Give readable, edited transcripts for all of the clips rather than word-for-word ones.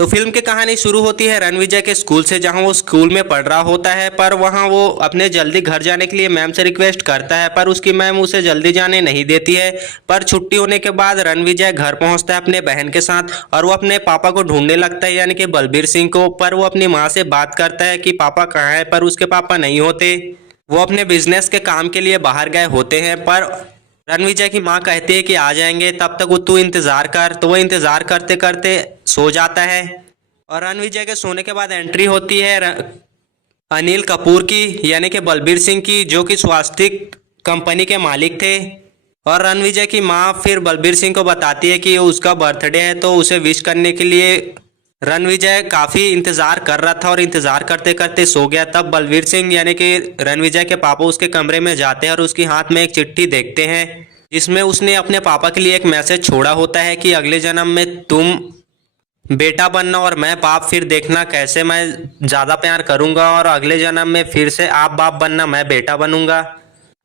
तो फिल्म की कहानी शुरू होती है रणविजय के स्कूल से, जहां वो स्कूल में पढ़ रहा होता है। पर वहां वो अपने जल्दी घर जाने के लिए मैम से रिक्वेस्ट करता है, पर उसकी मैम उसे जल्दी जाने नहीं देती है। पर छुट्टी होने के बाद रणविजय घर पहुंचता है अपने बहन के साथ, और वो अपने पापा को ढूंढने लगता है, यानी कि बलबीर सिंह को। पर वो अपनी माँ से बात करता है कि पापा कहाँ है, पर उसके पापा नहीं होते। वो अपने बिजनेस के काम के लिए बाहर गए होते हैं। पर रणविजय की माँ कहती है कि आ जाएंगे, तब तक वो तू इंतजार कर। तो वो इंतजार करते करते सो जाता है। और रणविजय के सोने के बाद एंट्री होती है अनिल कपूर की, यानी कि बलबीर सिंह की, जो कि स्वास्तिक कंपनी के मालिक थे। और रणविजय की माँ फिर बलबीर सिंह को बताती है कि उसका बर्थडे है, तो उसे विश करने के लिए रणविजय काफ़ी इंतज़ार कर रहा था और इंतज़ार करते करते सो गया। तब बलबीर सिंह यानी कि रणविजय के पापा उसके कमरे में जाते हैं और उसके हाथ में एक चिट्ठी देखते हैं, जिसमें उसने अपने पापा के लिए एक मैसेज छोड़ा होता है कि अगले जन्म में तुम बेटा बनना और मैं बाप, फिर देखना कैसे मैं ज़्यादा प्यार करूँगा, और अगले जन्म में फिर से आप बाप बनना, मैं बेटा बनूंगा।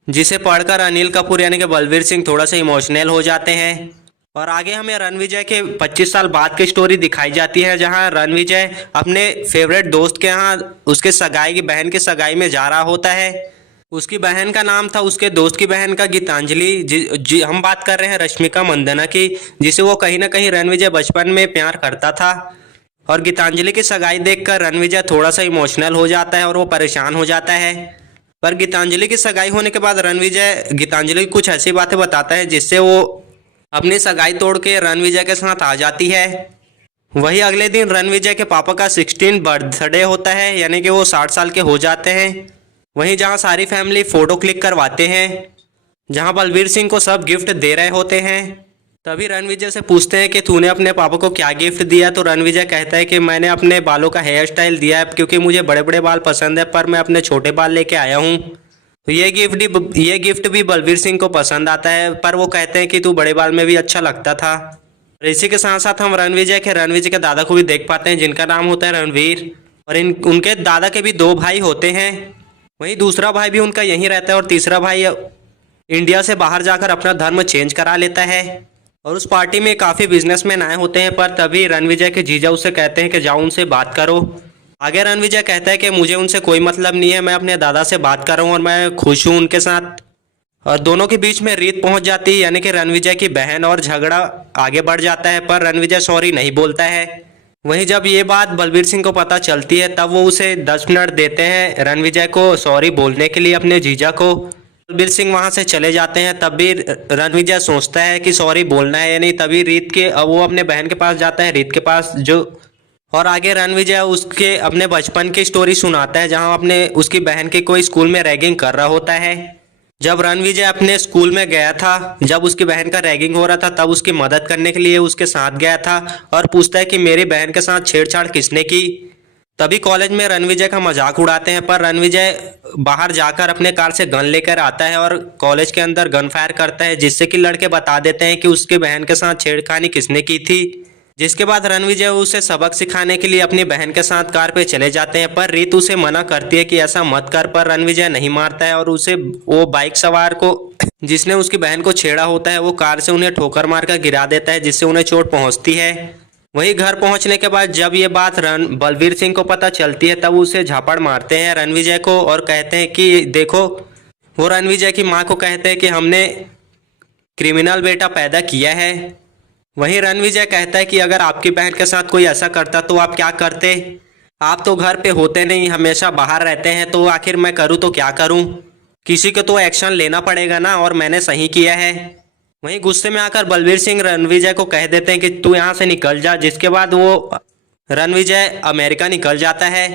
जिसे पढ़कर अनिल कपूर यानी कि बलबीर सिंह थोड़ा सा इमोशनल हो जाते हैं। और आगे हमें रणविजय के 25 साल बाद की स्टोरी दिखाई जाती है, जहां रणविजय अपने फेवरेट दोस्त के यहाँ उसके सगाई की बहन की सगाई में जा रहा होता है। उसकी बहन का नाम था उसके दोस्त की बहन का गीतांजलि। हम बात कर रहे हैं रश्मिका मंदाना की, जिसे वो कहीं ना कहीं रणविजय बचपन में प्यार करता था। और गीतांजलि की सगाई देखकर रणविजय थोड़ा सा इमोशनल हो जाता है और वो परेशान हो जाता है। पर गीतांजलि की सगाई होने के बाद रणविजय गीतांजलि को कुछ ऐसी बातें बताता है जिससे वो अपनी सगाई तोड़ के रणविजय के साथ आ जाती है। वही अगले दिन रणविजय के पापा का 16 बर्थडे होता है, यानी कि वो 60 साल के हो जाते हैं। वहीं जहां सारी फैमिली फ़ोटो क्लिक करवाते हैं, जहां बलबीर सिंह को सब गिफ्ट दे रहे होते हैं। तभी रणविजय से पूछते हैं कि तूने अपने पापा को क्या गिफ्ट दिया। तो रणविजय कहता है कि मैंने अपने बालों का हेयर स्टाइल दिया है, क्योंकि मुझे बड़े बड़े बाल पसंद है, पर मैं अपने छोटे बाल लेके आया हूँ। तो ये गिफ्ट भी बलबीर सिंह को पसंद आता है, पर वो कहते हैं कि तू बड़े बाल में भी अच्छा लगता था। और इसी के साथ साथ हम रणविजय के दादा को भी देख पाते हैं, जिनका नाम होता है रणवीर। और उनके दादा के भी दो भाई होते हैं। वहीं दूसरा भाई भी उनका यहीं रहता है, और तीसरा भाई इंडिया से बाहर जाकर अपना धर्म चेंज करा लेता है। और उस पार्टी में काफ़ी बिजनेसमैन आए होते हैं, पर तभी रणविजय के जीजा उससे कहते हैं कि जाओ उनसे बात करो। आगे रणविजय कहता है कि मुझे उनसे कोई मतलब नहीं है, मैं अपने दादा से बात कर रहा हूँ और मैं खुश हूँ उनके साथ। और दोनों के बीच में रीत पहुंच जाती है, यानी कि रणविजय की बहन, और झगड़ा आगे बढ़ जाता है। पर रणविजय सॉरी नहीं बोलता है। वहीं जब ये बात बलबीर सिंह को पता चलती है, तब वो उसे 10 मिनट देते हैं रणविजय को सॉरी बोलने के लिए अपने जीजा को। बलबीर सिंह वहां से चले जाते हैं। तब भी रणविजय सोचता है कि सॉरी बोलना है या नहीं। तभी रीत के वो अपने बहन के पास जाता है, रीत के पास जो। और आगे रणविजय उसके अपने बचपन की स्टोरी सुनाता है, जहां अपने उसकी बहन की कोई स्कूल में रैगिंग कर रहा होता है। जब रणविजय अपने स्कूल में गया था, जब उसकी बहन का रैगिंग हो रहा था, तब उसकी मदद करने के लिए उसके साथ गया था, और पूछता है कि मेरी बहन के साथ छेड़छाड़ किसने की। तभी कॉलेज में रणविजय का मजाक उड़ाते हैं, पर रणविजय बाहर जाकर अपने कार से गन लेकर आता है और कॉलेज के अंदर गन फायर करता है, जिससे कि लड़के बता देते हैं कि उसके बहन के साथ छेड़खानी किसने की थी। जिसके बाद रणविजय उसे सबक सिखाने के लिए अपनी बहन के साथ कार पे चले जाते हैं, पर रीत उसे मना करती है कि ऐसा मत कर। पर रणविजय नहीं मारता है और उसे वो बाइक सवार को जिसने उसकी बहन को छेड़ा होता है, वो कार से उन्हें ठोकर मारकर गिरा देता है, जिससे उन्हें चोट पहुंचती है। वही घर पहुंचने के बाद जब ये बात बलबीर सिंह को पता चलती है, तब उसे झापड़ मारते हैं रणविजय को और कहते हैं कि देखो, वो रणविजय की माँ को कहते हैं कि हमने क्रिमिनल बेटा पैदा किया है। वहीं रणविजय कहता है कि अगर आपकी बहन के साथ कोई ऐसा करता तो आप क्या करते। आप तो घर पे होते नहीं, हमेशा बाहर रहते हैं, तो आखिर मैं करूँ तो क्या करूँ। किसी को तो एक्शन लेना पड़ेगा ना, और मैंने सही किया है। वहीं गुस्से में आकर बलबीर सिंह रणविजय को कह देते हैं कि तू यहाँ से निकल जा, जिसके बाद वो रणविजय अमेरिका निकल जाता है।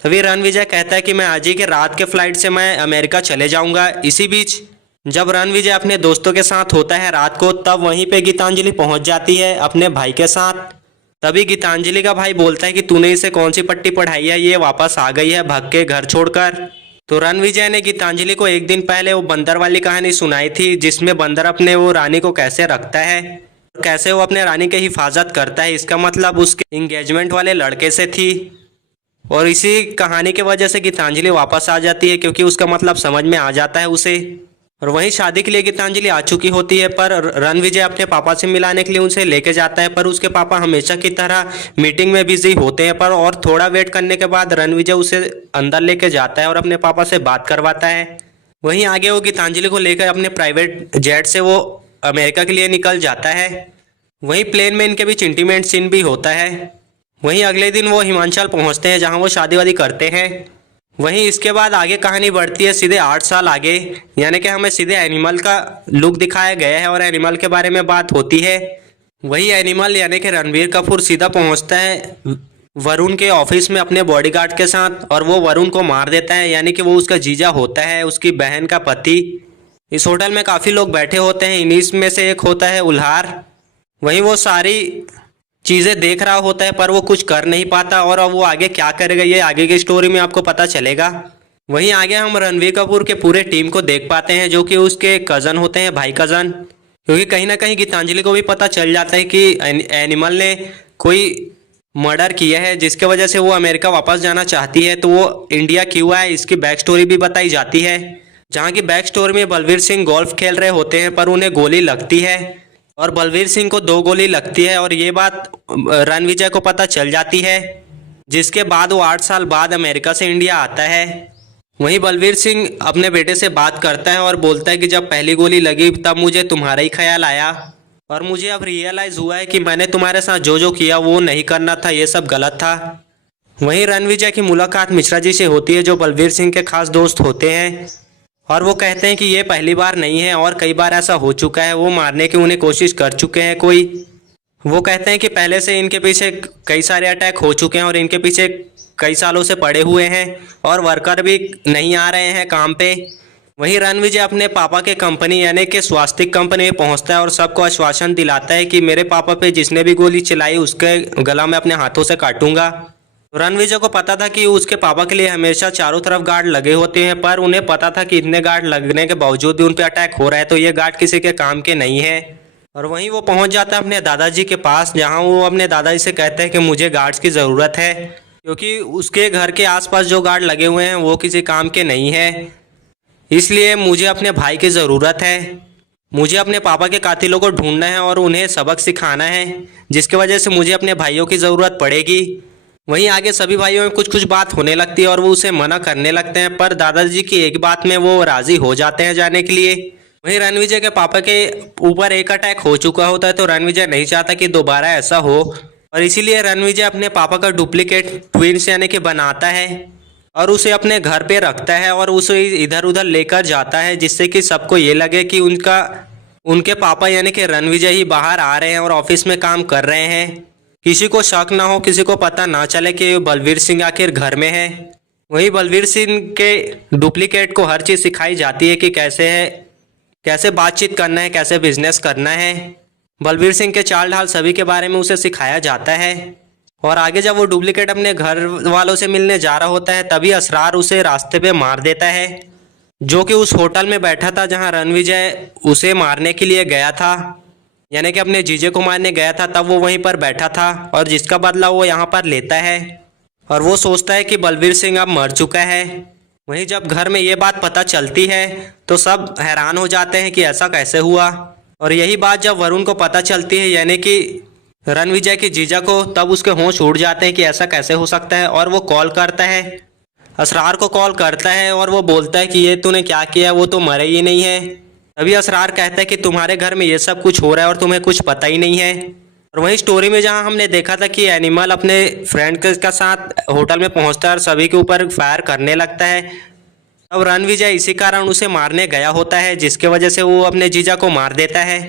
तभी रणविजय कहता है कि मैं आज ही के रात के फ्लाइट से मैं अमेरिका चले जाऊँगा। इसी बीच जब रणविजय अपने दोस्तों के साथ होता है रात को, तब वहीं पे गीतांजलि पहुंच जाती है अपने भाई के साथ। तभी गीतांजलि का भाई बोलता है कि तूने इसे कौन सी पट्टी पढ़ाई है, ये वापस आ गई है भाग के घर छोड़कर। तो रणविजय ने गीतांजलि को एक दिन पहले वो बंदर वाली कहानी सुनाई थी, जिसमें बंदर अपने वो रानी को कैसे रखता है, कैसे वो अपने रानी की हिफाजत करता है। इसका मतलब उसके इंगेजमेंट वाले लड़के से थी। और इसी कहानी की वजह से गीतांजलि वापस आ जाती है, क्योंकि उसका मतलब समझ में आ जाता है उसे। और वहीं शादी के लिए गीतांजलि आ चुकी होती है, पर रणविजय अपने पापा से मिलाने के लिए उनसे लेके जाता है, पर उसके पापा हमेशा की तरह मीटिंग में बिजी होते हैं। पर और थोड़ा वेट करने के बाद रणविजय उसे अंदर लेके जाता है और अपने पापा से बात करवाता है। वहीं आगे वो गीतांजलि को लेकर अपने प्राइवेट जेट से वो अमेरिका के लिए निकल जाता है। वहीं प्लेन में इनके बीच इंटीमेट सीन भी होता है। वहीं अगले दिन वो हिमाचल पहुंचते हैं जहां वो शादी वादी करते हैं। वहीं इसके बाद आगे कहानी बढ़ती है सीधे 8 साल आगे, यानी कि हमें सीधे एनिमल का लुक दिखाया गया है और एनिमल के बारे में बात होती है। वही एनिमल यानी कि रणबीर कपूर सीधा पहुंचता है वरुण के ऑफिस में अपने बॉडीगार्ड के साथ, और वो वरुण को मार देता है, यानी कि वो उसका जीजा होता है, उसकी बहन का पति। इस होटल में काफ़ी लोग बैठे होते हैं, इन्हीं में से एक होता है उल्हार। वहीं वो सारी चीज़ें देख रहा होता है पर वो कुछ कर नहीं पाता, और अब वो आगे क्या करेगा ये आगे की स्टोरी में आपको पता चलेगा। वहीं आगे हम रणवीर कपूर के पूरे टीम को देख पाते हैं जो कि उसके कज़न होते हैं, भाई कज़न। क्योंकि कहीं ना कहीं गीतांजलि को भी पता चल जाता है कि एनिमल ने कोई मर्डर किया है, जिसके वजह से वो अमेरिका वापस जाना चाहती है। तो वो इंडिया क्यों आए इसकी बैक स्टोरी भी बताई जाती है, जहाँ की बैक स्टोरी में बलवीर सिंह गोल्फ खेल रहे होते हैं पर उन्हें गोली लगती है, और बलवीर सिंह को 2 गोली लगती है, और ये बात रणविजय को पता चल जाती है। जिसके बाद वो 8 साल बाद अमेरिका से इंडिया आता है। वहीं बलवीर सिंह अपने बेटे से बात करता है और बोलता है कि जब पहली गोली लगी तब मुझे तुम्हारा ही ख्याल आया, और मुझे अब रियलाइज़ हुआ है कि मैंने तुम्हारे साथ जो जो किया वो नहीं करना था, ये सब गलत था। वहीं रणविजय की मुलाकात मिश्रा जी से होती है जो बलवीर सिंह के खास दोस्त होते हैं, और वो कहते हैं कि ये पहली बार नहीं है और कई बार ऐसा हो चुका है, वो मारने की उन्हें कोशिश कर चुके हैं कोई। वो कहते हैं कि पहले से इनके पीछे कई सारे अटैक हो चुके हैं और इनके पीछे कई सालों से पड़े हुए हैं, और वर्कर भी नहीं आ रहे हैं काम पे। वहीं रणविजय अपने पापा के कंपनी यानी कि स्वास्तिक कंपनी में पहुंचता है और सबको आश्वासन दिलाता है कि मेरे पापा पे जिसने भी गोली चलाई उसके गला में अपने हाथों से काटूंगा। रणविजय को पता था कि उसके पापा के लिए हमेशा चारों तरफ गार्ड लगे होते हैं, पर उन्हें पता था कि इतने गार्ड लगने के बावजूद भी उन पर अटैक हो रहा है, तो ये गार्ड किसी के काम के नहीं है। और वहीं वो पहुंच जाता है अपने दादाजी के पास, जहां वो अपने दादाजी से कहते हैं कि मुझे गार्ड्स की ज़रूरत है, क्योंकि उसके घर के आसपास जो गार्ड लगे हुए हैं वो किसी काम के नहीं है, इसलिए मुझे अपने भाई की ज़रूरत है। मुझे अपने पापा के कातिलों को ढूंढना है और उन्हें सबक सिखाना है, जिसकी वजह से मुझे अपने भाइयों की ज़रूरत पड़ेगी। वहीं आगे सभी भाइयों में कुछ कुछ बात होने लगती है और वो उसे मना करने लगते हैं, पर दादाजी की एक बात में वो राज़ी हो जाते हैं जाने के लिए। वहीं रणविजय के पापा के ऊपर एक अटैक हो चुका होता है, तो रणविजय नहीं चाहता कि दोबारा ऐसा हो, और इसीलिए रणविजय अपने पापा का डुप्लीकेट ट्विन्स यानी कि बनाता है और उसे अपने घर पे रखता है और उसे इधर उधर लेकर जाता है, जिससे कि सबको ये लगे कि उनके पापा यानी कि रणविजय ही बाहर आ रहे हैं और ऑफिस में काम कर रहे हैं। किसी को शक ना हो, किसी को पता ना चले कि बलवीर सिंह आखिर घर में है। वहीं बलवीर सिंह के डुप्लीकेट को हर चीज़ सिखाई जाती है कि कैसे बातचीत करना है, कैसे बिजनेस करना है। बलवीर सिंह के चाल ढाल सभी के बारे में उसे सिखाया जाता है। और आगे जब वो डुप्लीकेट अपने घर वालों से मिलने जा रहा होता है तभी असरार उसे रास्ते पे मार देता है, जो कि उस होटल में बैठा था जहां रणविजय उसे मारने के लिए गया था, यानी कि अपने जीजे को मारने गया था, तब वो वहीं पर बैठा था और जिसका बदला वो यहाँ पर लेता है। और वो सोचता है कि बलवीर सिंह अब मर चुका है। वहीं जब घर में ये बात पता चलती है तो सब हैरान हो जाते हैं कि ऐसा कैसे हुआ। और यही बात जब वरुण को पता चलती है यानी कि रणविजय के जीजा को, तब उसके होश उड़ जाते हैं कि ऐसा कैसे हो सकता है। और वो कॉल करता है, असरार को कॉल करता है और वो बोलता है कि ये तूने क्या किया, वो तो मरे ही नहीं है। तभी असरार कहता है कि तुम्हारे घर में ये सब कुछ हो रहा है और तुम्हें कुछ पता ही नहीं है। और वहीं स्टोरी में जहां हमने देखा था कि एनिमल अपने फ्रेंड के साथ होटल में पहुंचता है और सभी के ऊपर फायर करने लगता है, तब रणविजय इसी कारण उसे मारने गया होता है, जिसके वजह से वो अपने जीजा को मार देता है,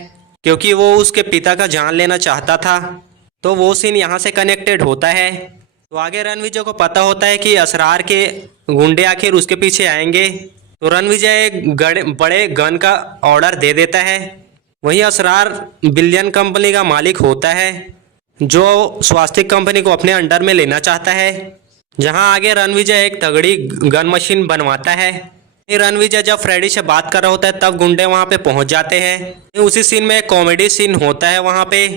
क्योंकि वो उसके पिता का जान लेना चाहता था। तो वो सीन यहाँ से कनेक्टेड होता है। तो आगे रणविजय को पता होता है कि असरार के गुंडे आखिर उसके पीछे आएंगे, तो रणविजय एक बड़े गन का ऑर्डर दे देता है। वहीं असरार बिलियन कंपनी का मालिक होता है जो स्वास्तिक कंपनी को अपने अंडर में लेना चाहता है, जहां आगे रणविजय एक तगड़ी गन मशीन बनवाता है। रणविजय जब फ्रेडी से बात कर रहा होता है तब गुंडे वहां पे पहुंच जाते हैं। उसी सीन में एक कॉमेडी सीन होता है वहां पे,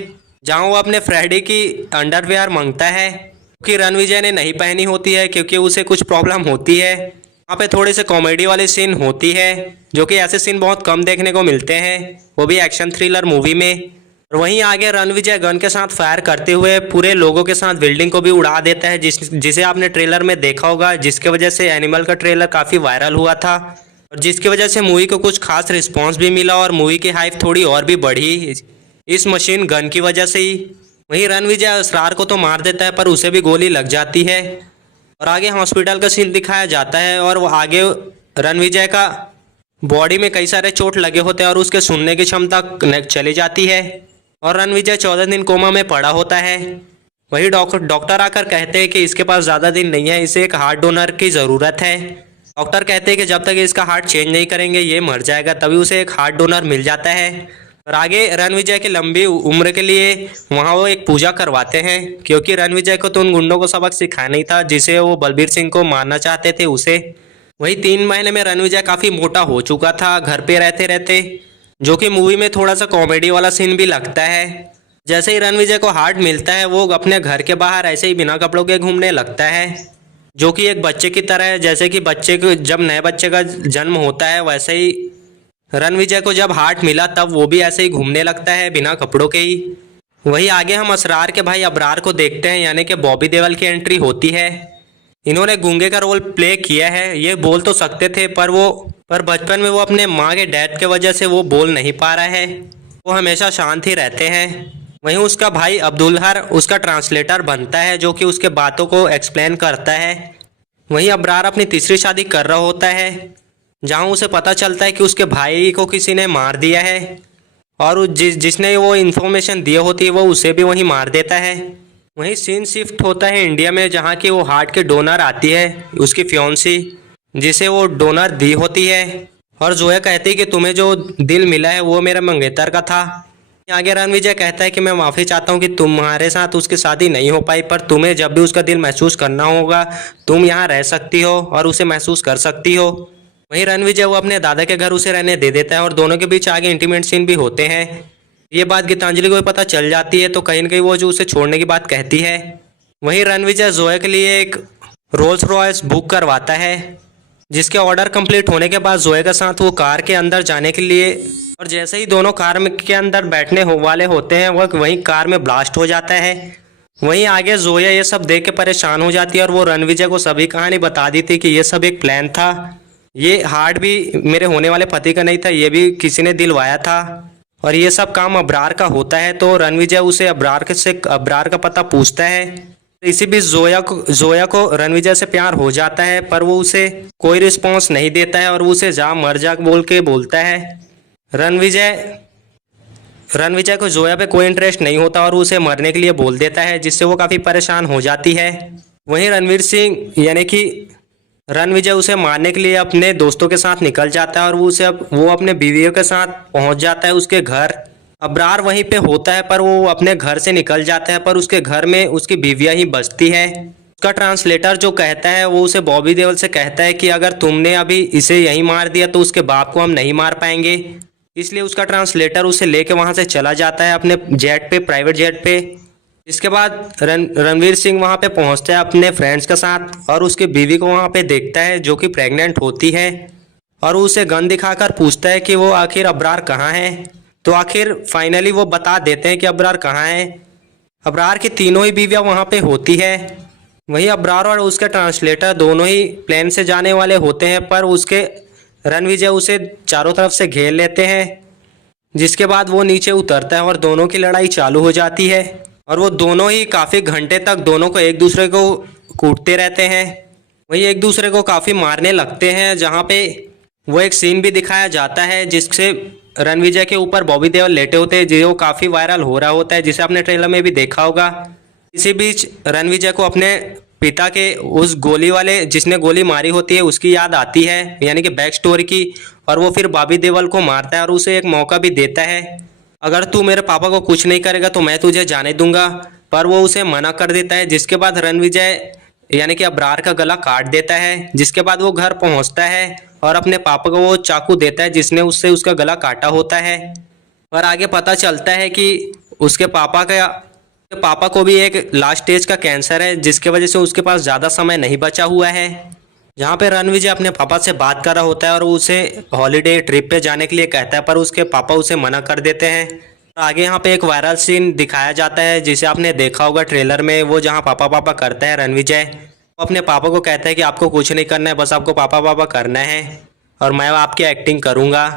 जहां वो अपने फ्रेडी की अंडरवेयर मांगता है, क्योंकि रणविजय ने नहीं पहनी होती है क्योंकि उसे कुछ प्रॉब्लम होती है। यहाँ पे थोड़े से कॉमेडी वाले सीन होती है, जो कि ऐसे सीन बहुत कम देखने को मिलते हैं, वो भी एक्शन थ्रिलर मूवी में। और वहीं आगे रणविजय गन के साथ फायर करते हुए पूरे लोगों के साथ बिल्डिंग को भी उड़ा देता है, जिसे आपने ट्रेलर में देखा होगा, जिसके वजह से एनिमल का ट्रेलर काफ़ी वायरल हुआ था और जिसकी वजह से मूवी को कुछ खास रिस्पॉन्स भी मिला और मूवी की हाइप थोड़ी और भी बढ़ी इस मशीन गन की वजह से ही। वहीं रणविजय असरार को तो मार देता है, पर उसे भी गोली लग जाती है और आगे हॉस्पिटल का सीन दिखाया जाता है और वो आगे रणविजय का बॉडी में कई सारे चोट लगे होते हैं और उसके सुनने की क्षमता चली जाती है और रणविजय 14 दिन कोमा में पड़ा होता है। वही डॉक्टर आकर कहते हैं कि इसके पास ज़्यादा दिन नहीं है, इसे एक हार्ट डोनर की ज़रूरत है। डॉक्टर कहते हैं कि जब तक इसका हार्ट चेंज नहीं करेंगे ये मर जाएगा, तभी उसे एक हार्ट डोनर मिल जाता है। और आगे रणविजय की लंबी उम्र के लिए वहाँ वो एक पूजा करवाते हैं, क्योंकि रणविजय को तो उन गुंडों को सबक सिखाया नहीं था जिसे वो बलबीर सिंह को मारना चाहते थे उसे। वही 3 महीने में रणविजय काफ़ी मोटा हो चुका था घर पे रहते रहते, जो कि मूवी में थोड़ा सा कॉमेडी वाला सीन भी लगता है। जैसे ही रणविजय को हार्ट मिलता है वो अपने घर के बाहर ऐसे ही बिना कपड़ों के घूमने लगता है, जो कि एक बच्चे की तरह है। जैसे कि बच्चे को जब नए बच्चे का जन्म होता है वैसे ही रणविजय को जब हार्ट मिला तब वो भी ऐसे ही घूमने लगता है बिना कपड़ों के ही। वही आगे हम असरार के भाई अबरार को देखते हैं, यानी कि बॉबी देओल की एंट्री होती है। इन्होंने गूंगे का रोल प्ले किया है, ये बोल तो सकते थे पर बचपन में वो अपने माँ के डेथ के वजह से वो बोल नहीं पा रहा है, वो हमेशा शांत ही रहते हैं। वहीं उसका भाई अब्दुल्हर उसका ट्रांसलेटर बनता है, जो कि उसके बातों को एक्सप्लेन करता है। वहीं अबरार अपनी तीसरी शादी कर रहा होता है, जहां उसे पता चलता है कि उसके भाई को किसी ने मार दिया है और जिसने वो इन्फॉर्मेशन दी होती है वो उसे भी वहीं मार देता है। वहीं सीन शिफ्ट होता है इंडिया में, जहां की वो हार्ट के डोनर आती है, उसकी फियोन्सी जिसे वो डोनर दी होती है और जोया कहती है कि तुम्हें जो दिल मिला है वो मेरा मंगेतर का था। आगे रणविजय कहता है कि मैं माफ़ी चाहता हूँ कि तुम्हारे साथ उसकी शादी नहीं हो पाई, पर तुम्हें जब भी उसका दिल महसूस करना होगा तुम यहाँ रह सकती हो और उसे महसूस कर सकती हो। वहीं रणविजय वो अपने दादा के घर उसे रहने दे देता है और दोनों के बीच आगे इंटीमेट सीन भी होते हैं। ये बात गीतांजलि को पता चल जाती है, तो कहीं न कहीं वो जो उसे छोड़ने की बात कहती है। वहीं रणविजय जोया के लिए एक रोल्स रॉयस बुक करवाता है, जिसके ऑर्डर कंप्लीट होने के बाद जोया के साथ वो कार के अंदर जाने के लिए, और जैसे ही दोनों कार के अंदर बैठने वाले होते हैं वह वहीं कार में ब्लास्ट हो जाता है। वहीं आगे जोया ये सब देख के परेशान हो जाती है और वो रणविजय को सभी कहानी बता दी थी कि ये सब एक प्लान था, ये हार्ट भी मेरे होने वाले पति का नहीं था, ये भी किसी ने दिलवाया था और ये सब काम अबरार का होता है। तो रणविजय उसे अबरार का पता पूछता है। इसी बीच जोया को रणविजय से प्यार हो जाता है, पर वो उसे कोई रिस्पॉन्स नहीं देता है और वो उसे जा मर जा बोल के बोलता है। रणविजय को जोया पे कोई इंटरेस्ट नहीं होता और उसे मरने के लिए बोल देता है, जिससे वो काफ़ी परेशान हो जाती है। वहीं रणवीर सिंह यानी कि रणविजय उसे मारने के लिए अपने दोस्तों के साथ निकल जाता है और वो अपने बीवियों के साथ पहुंच जाता है उसके घर। अबरार वहीं पे होता है, पर वो अपने घर से निकल जाता है, पर उसके घर में उसकी बीवियां ही बचती है। उसका ट्रांसलेटर जो कहता है वो उसे बॉबी देओल से कहता है कि अगर तुमने अभी इसे यहीं मार दिया तो उसके बाप को हम नहीं मार पाएंगे। इसलिए उसका ट्रांसलेटर उसे लेके वहां से चला जाता है अपने जेट पे, प्राइवेट जेट पे। इसके बाद रणवीर सिंह वहां पे पहुंचता है अपने फ्रेंड्स के साथ और उसकी बीवी को वहां पे देखता है, जो कि प्रेग्नेंट होती है, और उसे गन दिखाकर पूछता है कि वो आखिर अबरार कहाँ है। तो आखिर फाइनली वो बता देते हैं कि अबरार कहाँ है। अबरार की तीनों ही बीवियाँ वहाँ पे होती है। वहीं अबरार और उसके ट्रांसलेटर दोनों ही प्लेन से जाने वाले होते हैं, पर उसके रणविजय उसे चारों तरफ से घेर लेते हैं, जिसके बाद वो नीचे उतरता है और दोनों की लड़ाई चालू हो जाती है और वो दोनों ही काफ़ी घंटे तक दोनों को एक दूसरे को कूटते रहते हैं। वही एक दूसरे को काफ़ी मारने लगते हैं, जहाँ पे वो एक सीन भी दिखाया जाता है जिससे रणविजय के ऊपर बॉबी देओल लेटे होते हैं, जो काफ़ी वायरल हो रहा होता है, जिसे आपने ट्रेलर में भी देखा होगा। इसी बीच रणविजय को अपने पिता के उस गोली वाले जिसने गोली मारी होती है उसकी याद आती है, यानी कि बैक स्टोरी की, और वो फिर बॉबी देओल को मारता है और उसे एक मौका भी देता है, अगर तू मेरे पापा को कुछ नहीं करेगा तो मैं तुझे जाने दूंगा, पर वो उसे मना कर देता है। जिसके बाद रणविजय यानी कि अबरार का गला काट देता है। जिसके बाद वो घर पहुंचता है और अपने पापा को वो चाकू देता है जिसने उससे उसका गला काटा होता है। पर आगे पता चलता है कि उसके पापा को भी एक लास्ट स्टेज का कैंसर है, जिसके वजह से उसके पास ज़्यादा समय नहीं बचा हुआ है। जहाँ पे रणविजय अपने पापा से बात कर रहा होता है और वो उसे हॉलीडे ट्रिप पे जाने के लिए कहता है, पर उसके पापा उसे मना कर देते हैं। आगे यहाँ पे एक वायरल सीन दिखाया जाता है जिसे आपने देखा होगा ट्रेलर में, वो जहाँ पापा पापा करता है रणविजय। वो अपने पापा को कहता है कि आपको कुछ नहीं करना है, बस आपको पापा पापा करना है और मैं आपकी एक्टिंग करूँगा।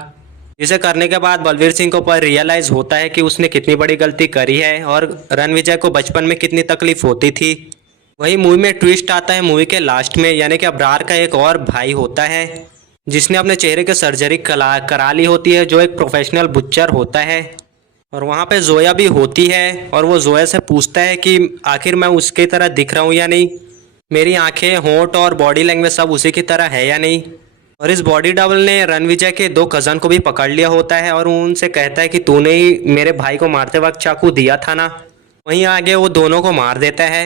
जिसे करने के बाद बलवीर सिंह को पर रियलाइज़ होता है कि उसने कितनी बड़ी गलती करी है और रणविजय को बचपन में कितनी तकलीफ होती थी। वही मूवी में ट्विस्ट आता है मूवी के लास्ट में, यानी कि अब्रार का एक और भाई होता है जिसने अपने चेहरे की सर्जरी करा ली होती है, जो एक प्रोफेशनल बुच्चर होता है। और वहाँ पे जोया भी होती है और वो जोया से पूछता है कि आखिर मैं उसकी तरह दिख रहा हूँ या नहीं, मेरी आंखें, होंठ और बॉडी लैंग्वेज सब उसी की तरह है या नहीं। और इस बॉडी डबल ने रणविजय के 2 कज़न को भी पकड़ लिया होता है और उनसे कहता है कि तूने ही मेरे भाई को मारते वक्त चाकू दिया था ना। वहीं आगे वो दोनों को मार देता है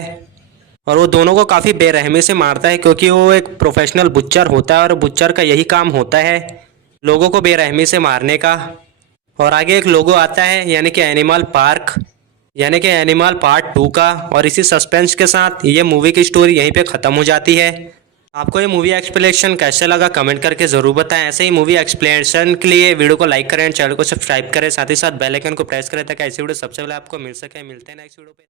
और वो दोनों को काफ़ी बेरहमी से मारता है, क्योंकि वो एक प्रोफेशनल बुच्चर होता है और बुच्चर का यही काम होता है लोगों को बेरहमी से मारने का। और आगे एक लोगो आता है यानी कि एनिमल पार्क, यानी कि एनिमल पार्ट 2 का। और इसी सस्पेंस के साथ ये मूवी की स्टोरी यहीं पे ख़त्म हो जाती है। आपको ये मूवी एक्सप्लेनेशन कैसे लगा कमेंट करके ज़रूर बताएं। ऐसे ही मूवी एक्सप्लेनेशन के लिए वीडियो को लाइक करें, चैनल को सब्सक्राइब करें, साथ ही साथ बेल आइकन को प्रेस करें ताकि ऐसी वीडियो सबसे पहले आपको मिल सके। मिलते हैं नेक्स्ट वीडियो पे।